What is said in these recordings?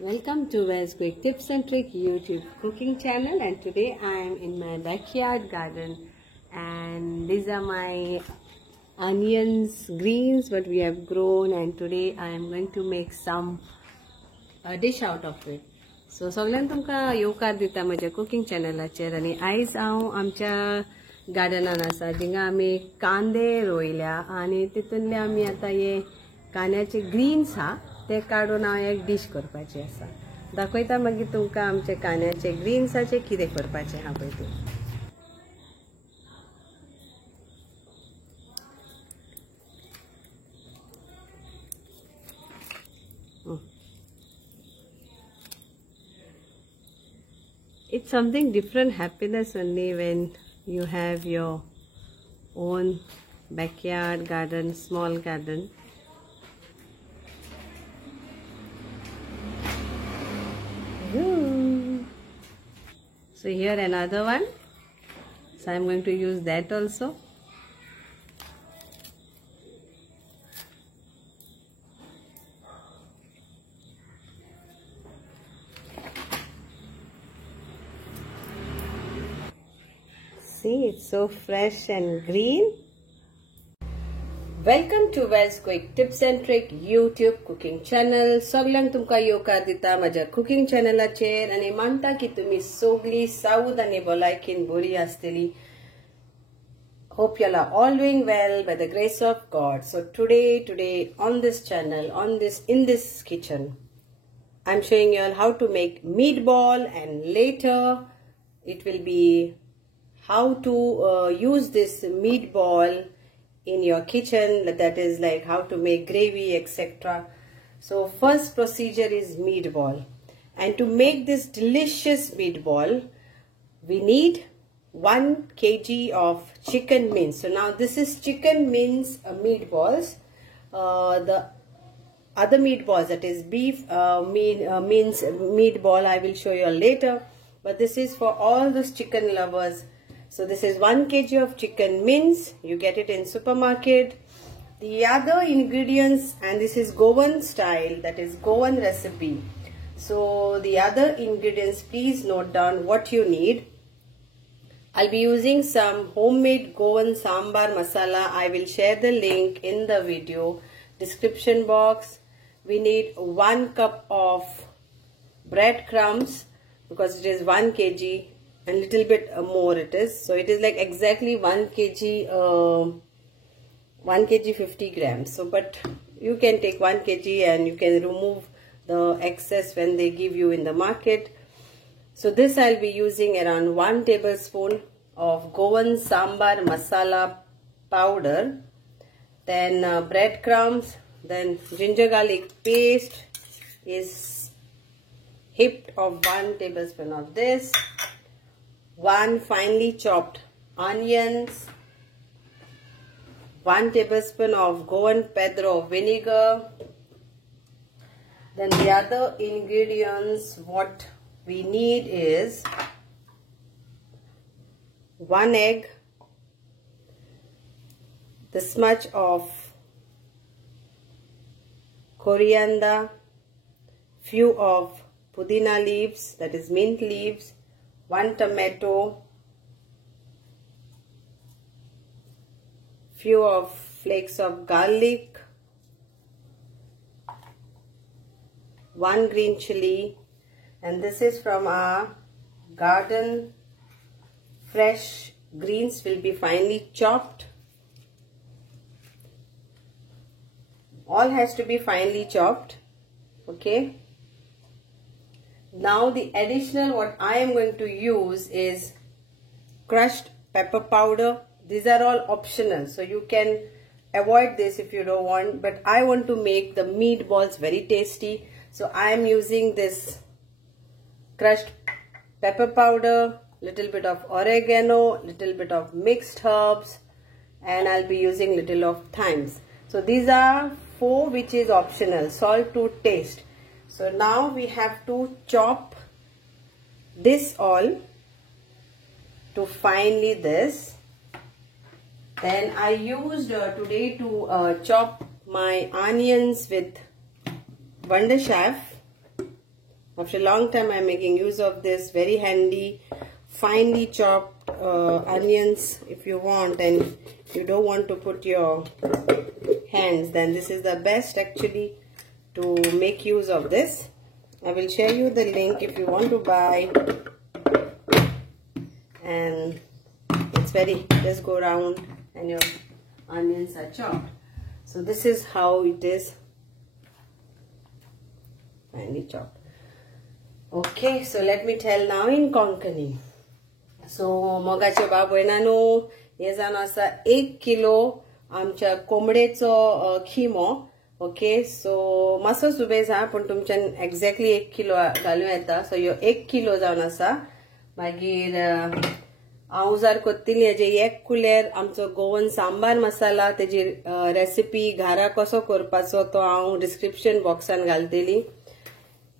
Welcome to Wes Quick Tips and Trick YouTube cooking channel, and today I am in my backyard garden and these are my onions, greens what we have grown, and today I am going to make some dish out of it. So सगळ्यांक तुमका येवकार दिता माझ्या cooking चॅनलाचेर. आणि आयज हांव आमच्या गार्डनान आसा जिंगा आमी कांदे रोयल्या आणि तितूनले आमी आता हे कांद्याचे ग्रीन्स हा ते काढून हांव एक डिश करपाची आसा. दाखयता मागीर तुमका आमचे कांद्याचे ग्रीन्साचे कितें करपाचे हा पळय ते. It's something different happiness only when you have your own backyard garden, small garden. So here another one. So I'm going to use that also. See, it's so fresh and green. Welcome to Wes Quick Tips and Trick YouTube cooking channel. सगळ्यांक तुमका येवकार दिता माझ्या cooking चॅनलाचेर आणि मानता की तुम्ही सगळी सावध आणि भलायकीन बरी आसतली. Hope you are all doing well by the grace of God. So today on this channel, in this kitchen, I'm showing you all how to make meatball, and later it will be how to use this meatball in your kitchen, that is like how to make gravy, etc. So first procedure is meatball, and to make this delicious meatball we need 1 kg of chicken mince. So now this is chicken mince meatballs. The other meatballs, that is beef mince meatball, I will show you later, but this is for all those chicken lovers. So this is 1 kg of chicken mince. You get it in supermarket. The other ingredients, and this is Goan style, that is Goan recipe. So the other ingredients, please note down what you need. I'll be using some homemade Goan sambar masala. I will share the link in the video description box. We need 1 cup of breadcrumbs because it is 1 kg. And little bit more it is, so it is like exactly 1 kg 50 grams. So but you can take 1 kg and you can remove the excess when they give you in the market. So this I'll be using around 1 tablespoon of Goan sambar masala powder, then breadcrumbs, then ginger garlic paste is heaped of 1 tablespoon of this, 1 finely chopped onions, 1 tablespoon of Goan Pedro vinegar. Then the other ingredients what we need is 1 egg, this much of coriander, few of pudina leaves, that is mint leaves, 1 tomato, few of flakes of garlic, 1 green chili, and this is from our garden. Fresh greens will be finely chopped. All has to be finely chopped. Okay. Now the additional what I am going to use is crushed pepper powder. These are all optional, so you can avoid this if you don't want, but I want to make the meatballs very tasty, so I am using this crushed pepper powder, little bit of oregano, little bit of mixed herbs, and I'll be using little of thymes. So these are 4 which is optional. Salt to taste. So now we have to chop this all to finely this. Then I used today to chop my onions with Wonder Chef. After a long time, I'm making use of this very handy, finely chopped onions. If you want and you don't want to put your hands, then this is the best actually to make use of this. I will share you the link if you want to buy. And it's very, just go around and your onions are chopped. So this is how it is, finely chopped. Okay, so let me tell now in Konkani. So मोगाचे बाबयनानो हे जावन आसा 1 kilo आमच्या कोंबडेचो खिमो. Okay, सो मातसो सुबेज हा पण तुमच्यान exactly 1 kilo घालूं येता. सो ह्यो 1 किलो जावन आसा. मागीर हांव जार कोत्तिली हेजे 1 कुलेर आमचो गोवन सांबार मसाला, तेजी रेसिपी घरा कसो करपाचो तो हांव डिस्क्रिप्शन बॉक्सान घालतली.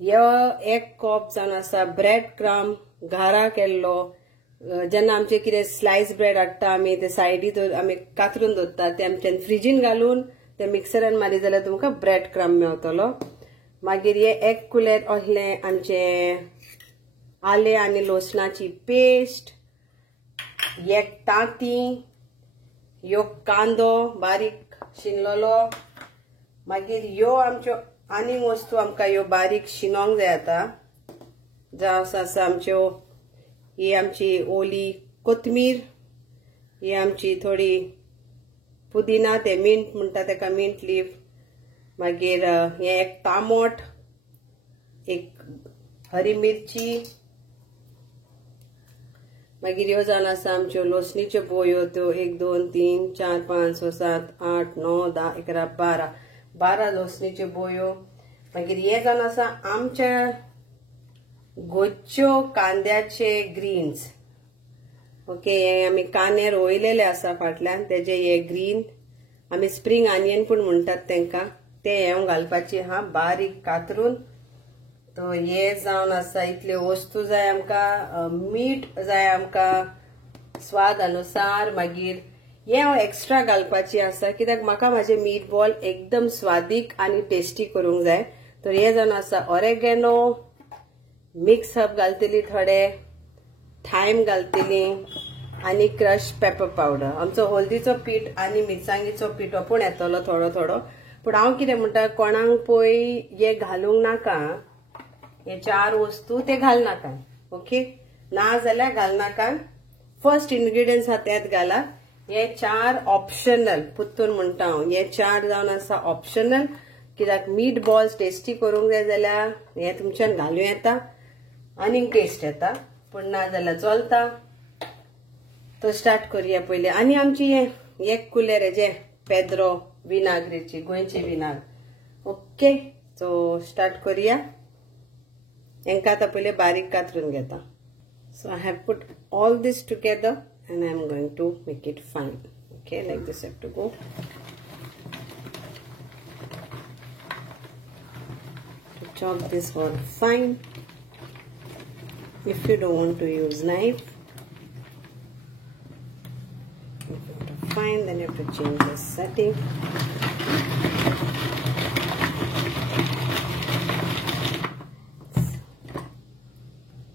ह्यो 1 कप जावन आसा ब्रेड क्रम घरा केल्लो. जेन्ना आमचे कितें स्लायस ब्रेड हाडटा आमी ते सायडीत आमी कातरून दवरता ते आमच्यान फ्रिजीन घालून ते मिक्सरान मारी जाल्यार तुमकां ब्रेड क्रम मेवतलो. मागीर हे 1 कुलेर असलें आमचे आले आनी लसणाची पेस्ट, 1 तांती, ह्यो कांदो बारीक शिनलेलो. मागीर ह्यो आमच्यो आनीक वस्तू आमकां ह्यो बारीक शिनोंक जाय आतां. जावं आसा आमच्यो ही आमची ओली कोथमीर, ही आमची थोडी पुदिना, ते मिंट म्हणटा तेका मिंट लीफ. मागीर हे 1 तामोट, 1 हरी मिरची. मागीर ह्यो जावन आसा आमच्यो लसणीच्यो बोयो, त्यो 1 2 3 4 5 6 7 8 9 10 11 12 लसणीच्यो बोयो. मागीर हे जावन आसा आमच्या गोच्यो कांद्याचे ग्रीन्स. ओके, हे आमी कांदे रोयलेले आसा फाटल्यान, तेजे हे ग्रीन आमी स्प्रिंग ऑनियन पण म्हणटात तेंका, ते हे घालपाचे हा बारीक कातरून. तो हे जावन आसा इतले वस्तू जाय आमकां. मीठ जाय आमकां स्वाद अनुसार. मागीर हे एक्स्ट्रा घालपाची आसा कित्याक म्हाका म्हाजे मीट बॉल एकदम स्वादीक आनी टेस्टी करूंक जाय. तर हे जावन आसा ऑरेगेनो, मिक्स हर्ब घालतली, थोडे थायम घालतली आनी क्रश पेपर पावडर. आमचो हळदीचो पीठ आनी मिरसांगेचो पीठ हो पण येतलो थोडो थोडो. पण हांव कितें म्हणटा, कोणाक पळय हे घालूंक नाका, हे 4 वस्तू ते घालनाका. ओके, ना जाल्यार घालनाका. फर्स्ट इन्ग्रेडियंट्स आहा तेच घाला. हे 4 ऑप्शनल पुत्तून म्हणटा हांव. हे 4 जावन आसा ऑप्शनल कित्याक मीट बॉल्स टेस्टी करूंक जाय जाल्यार हे तुमच्यान घालूं येता आनीक टेस्ट येता, पण ना जाल्यार चलता. तो स्टार्ट करुया पयलीं. आनी आमची हे 1 कुलेर हेजे पेद्रो विनाग्रेची, गोंयची विनाग. ओके, सो स्टार्ट करुया. हेंका आतां पयलीं बारीक कातरून घेता. So I have put all these together and I'm going to make it fine. Okay, like this have to go. To chop this all fine. If you don't want to use knife, if you want to fine, then you have to change the setting.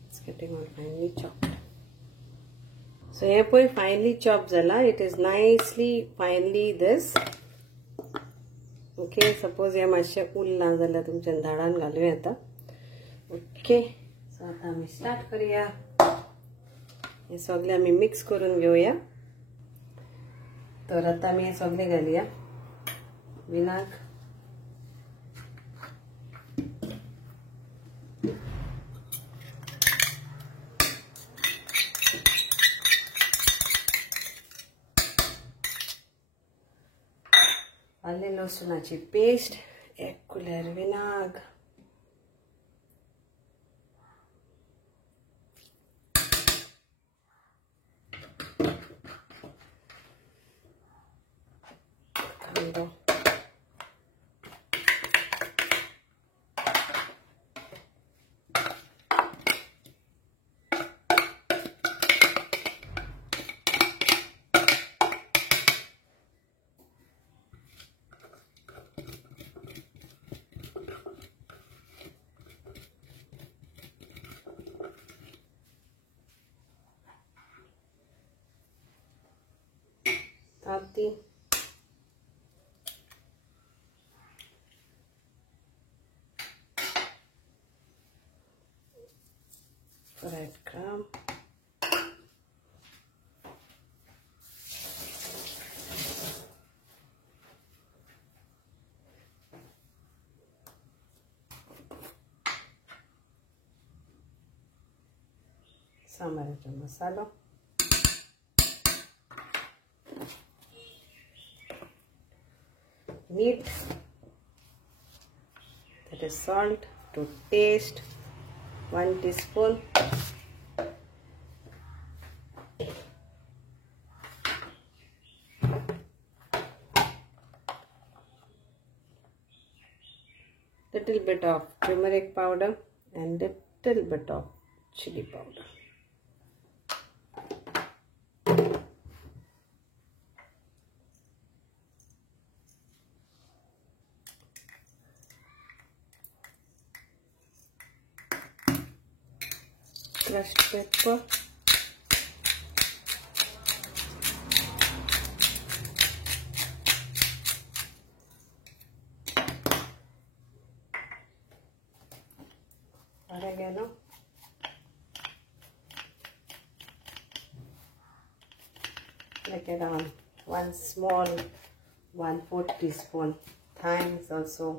It's getting all finely chopped. So here poi finely chopped zala. It is nicely finely this. Okay, suppose हे मातशे उरला जाल्यार तुमच्या धाडान घालूं येता. Okay, सो आता आमी start करूया. हे सगळे आमी मिक्स करून घेऊया. तर आता आमी हे सगळे घालूया. विनाग, आले लसणाची पेस्ट, 1 कुलेर विनाग, कांदो, मागती. breadcrumb. सांबाराचा मसालो. Meat, that is salt to taste, 1 teaspoon. Little bit of turmeric powder and little bit of chili powder. Crushed pepper. Oregano. Like around 1 small 1/4 teaspoon. Thyme is also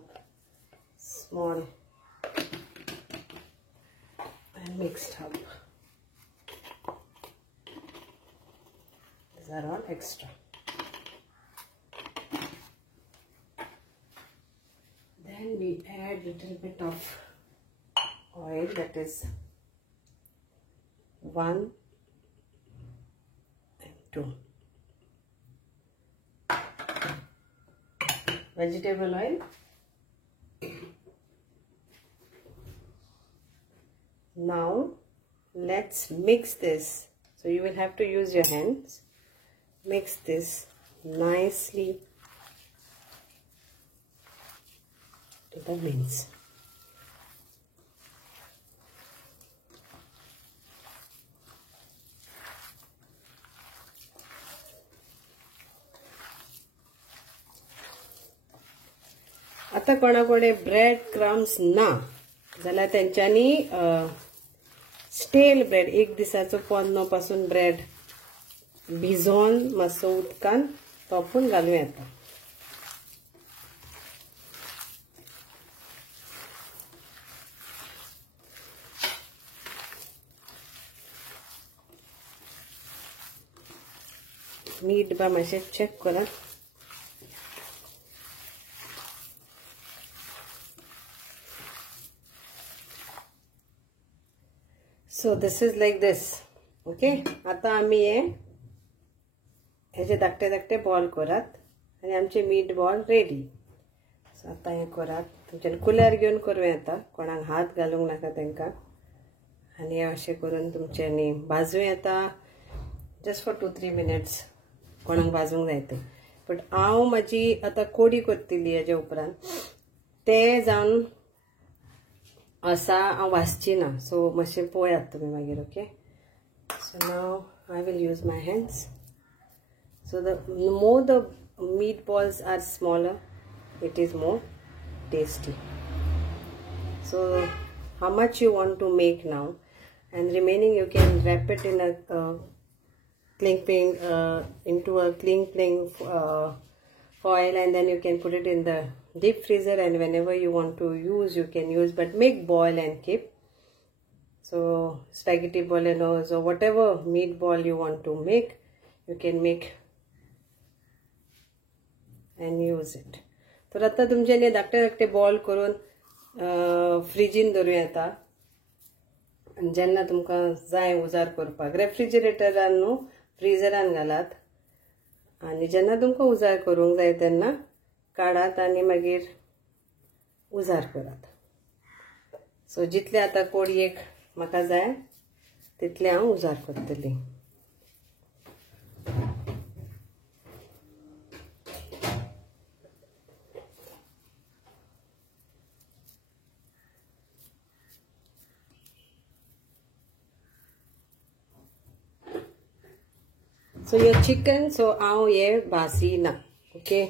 small and mixed up. These are all extra. Then we add little bit of oil, that is 1 and 2. Vegetable oil. Now let's mix this. So you will have to use your hands. Mix this nicely to the mince. आता कोणाकडे bread crumbs ना जाल्यार तेंच्यांनी stele bread 1 दिसाचो पोन्नो पासून bread भिजोवन मातसो उदकान तोपून घालूं येता. मीठ बा मातशें चेक करा. So this is like this. Okay. आता आम्ही हे धाकटे धाकटे बॉल करात आणि आमचे मीट बॉल रेडी. सो आता हे करात. तुमच्यान कुल्यार घेऊन करूं येता. कोणाक हात घालूंक नाका तेंका. आणि अशें करून तुमच्यांनी भाजूं येता. जस्ट फॉर 2-3 minutes कोणाक भाजूंक जाय ते. बट हांव म्हाजी आता कोडी करतली हेजे उपरांत. ते जावन असा हांव वाचची ना. सो मातशें पळयात तुमी मागीर. Okay. So now I will use my hands. So the more the meatballs are smaller, it is more tasty. So how much you want to make now, and remaining you can wrap it in a cling film into a cling film foil, and then you can put it in the deep freezer, and whenever you want to use you can use, but make boil and keep. So spaghetti bolognese or whatever meatball you want to make, you can make and use it. तर आता तुमच्यानी धाकटे धाकटे ball करून फ्रिजीन दवरूं येता. आनी जेन्ना तुमकां जाय उजार करपाक रेफ्रिजरेटरान न्हू फ्रिजरान घालात. आनी जेन्ना तुमकां उजार करूंक जाय तेन्ना काडात आनी मागीर उजार करात. सो जितले आता कोडयेक म्हाका जाय तितले हांव उजार करतली. So your chicken, so हांव ये भाजी ना, okay.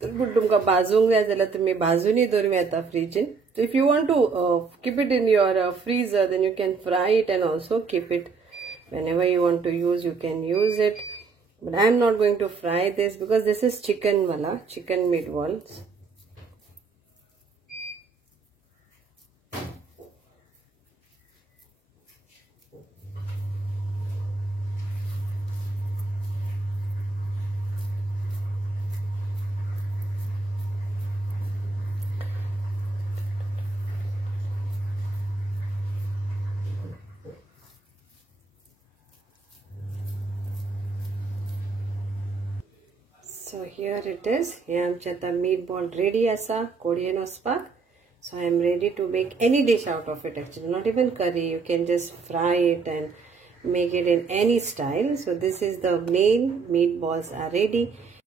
But तुमकां भाजूंक जाय जाल्यार तुमी भाजूनय दवरूं येता फ्रिजीन. So if you want to keep it in your freezer, then you can fry it and also keep it. Whenever you want to use, you can use it. But I am not going to fry this because this is chicken wala, chicken meatballs. So here it is. Here आमचे आता meatball ready asa, कोडयेन वचपाक. So I am ready to make any dish out of it actually, not even curry. You can just fry it and make it in any style. So this is the main meatballs are ready.